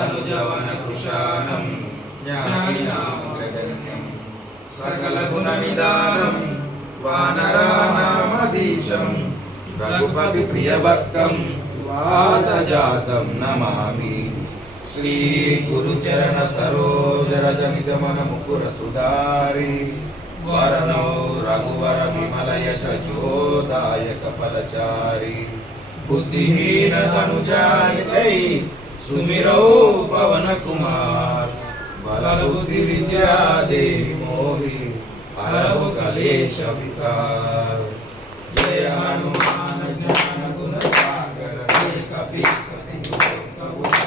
तनुजवन कृशानं ज्ञानिनाग्रगण्यं सकलगुणनिदानं वानराणामधीशं रघुपति प्रियभक्तं वातजातं नमामि। श्री गुरुचरण सरोज रज निगमन मुकुर सुधारी वरनौ रघुवर विमल यश जोदायक फलचारी बुद्धिहीन तनु जानितै सुमिरौ पवन कुमार बल बुद्धि विद्या देहि मोहि हरहु कलेश विकार। जय हनुमान ज्ञान गुण सागर जय कपीस तिहु लोक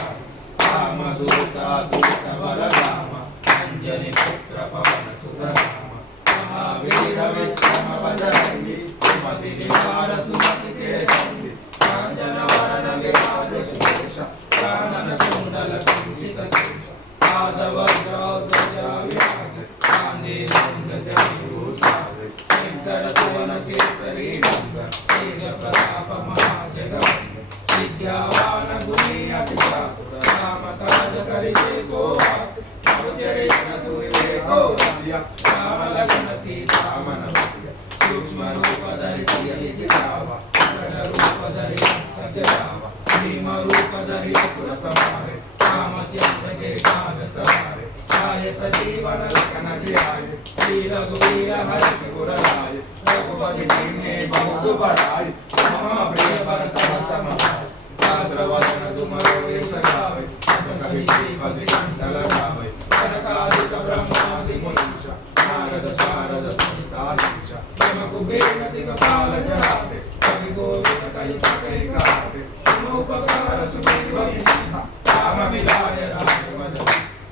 दूता दूत बलराम अंजनी पुत्र पवन सुत नाम महावीर विक्रम बजरंगी सुमति निवार सुमति के संगी कांचन वरन विराज सुरेश कानन कुंडल कुंचित शेष पादव ध्वजा विराज कांधे मूंज जनेऊसाज इंद्र सुवन केसरी नंदन तेज प्रताप महाजगवंदन विद्यावान गुणी अति चातुर राम काज करिते को चरित्र सुनिते को रसिया राम लखन सीता मन बसिया सूक्ष्म रूप धरि सियहि दिखावा प्रकट रूप धरि अजरावा भीम रूप धरि असुर संहारे रामचंद्र के काज सवारे आये सजीवन लखन जियाये श्री रघुवीर हर्षि उर लाए रघुपति कीन्हे बहुत बड़ाई मम प्रिय भरत सम भाई सहस्र वदन तुम यश गावे कपि श्रीपति कंठ लगावे कनकादिक ब्रह्मादि मुनीषा नारद शारद सहिताधीश यम कुबेर दिगपाल जहाते कवि गोविंद कहि सकै गाते उपकार सुग्रीव विभीषण राम मिलाय राजपद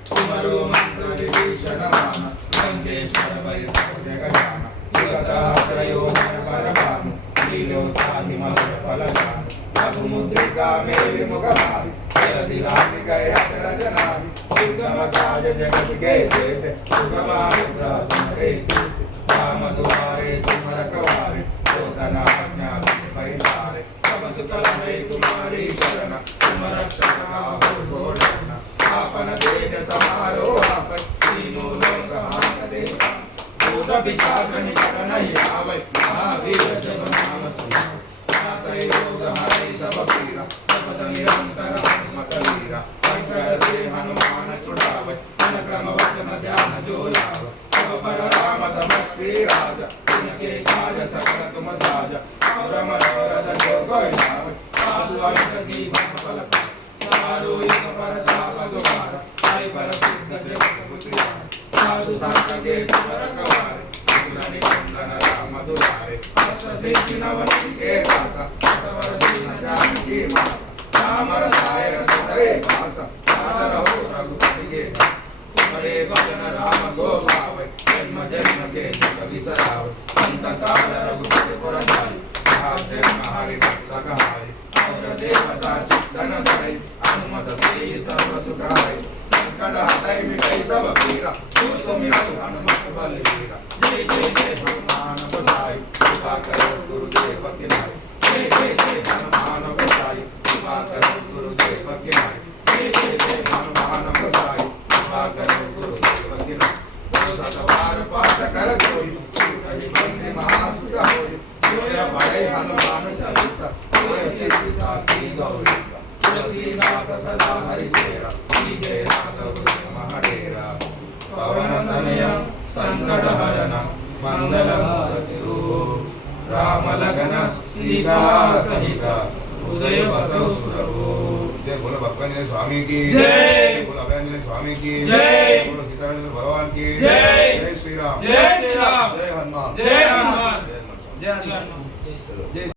तुमरो मंत्र विभीषण मान लंकेश्वर वै जगजान युग सहस्र योजन पर भानु लीलो ताहि मधुर फल जानु रघुमुद्रिका मेलि मुख माहि जलधि लांघि गए अचरज नाहि दुर्गम काज जगत के जेते सुगम अनुग्रह तुम्हारे कीते राम दुआरे तुम रखवारे जो तना आज्ञा बिनु पैसारे सब सुख लहे तुम्हारी शरण तुम रक्षक काहू को डरना आपन तेज समारो आपै तीनों लोक हांकते भूत पिशाच निकट नहीं आवै महावीर जब नाम सुनावै नासै रोग हरै सब पीरा जपत निरंतर हनुमत वीरा संकट से हनुमान छुड़ावै मन क्रम वचन ध्यान जो लावै सब पर राम तपस्वी राजा उनके काज सकल तुम साजा और मनोरथ जो कोई लावै आसु अमित जीवन फल चारो युग परताप तुम्हारा आई पर सिद्ध जगत बुद्धियार साधु संत के तुम रखवारे असुर निकंदन राम दुलारे अष्ट सिद्धि नवनिधि के दाता सबर दीन जानकी माता राम रसायन तुम्हारे पास सादर हो रघुपति के तुम्हारे भजन राम को भावै जन्म जन्म के दुख बिसरावै अंत काल रघुपति पुर जाई जन्म हरि भक्त कहाई और देवता चित्तन धरै हनुमत से सर्व सुखाय संकट हटै मिटै सब पीरा जो सुमिरौ हनुमत बलवीरा जय जय जय हनुमान गोसाई कृपा करो गुरुदेव की नाई जय जय जय हनुमान गोसाई कृपा करो गुरुदेव की नाई जय जय जय हनुमान गोसाई कृपा करो गुरुदेव की नाई जो सतबार पाठ कर जोई कहि बंदे महासुख होई जोय बड़े हनुमान चालीसा जोय सिद्धि साखी गौरी तुलसीदास सदा हरि चेरा कीजे नाथ महाडेरा पवन तनय संकट हरन मंगल मूर्ति रूप राम लखन सीता सहित हृदय बसौ सुरभूप। जय बोलो भक्तांजलि स्वामी की जय, बोलो अभयांजलि स्वामी की जय, बोलो सीताराम भगवान की जय। जय श्री राम।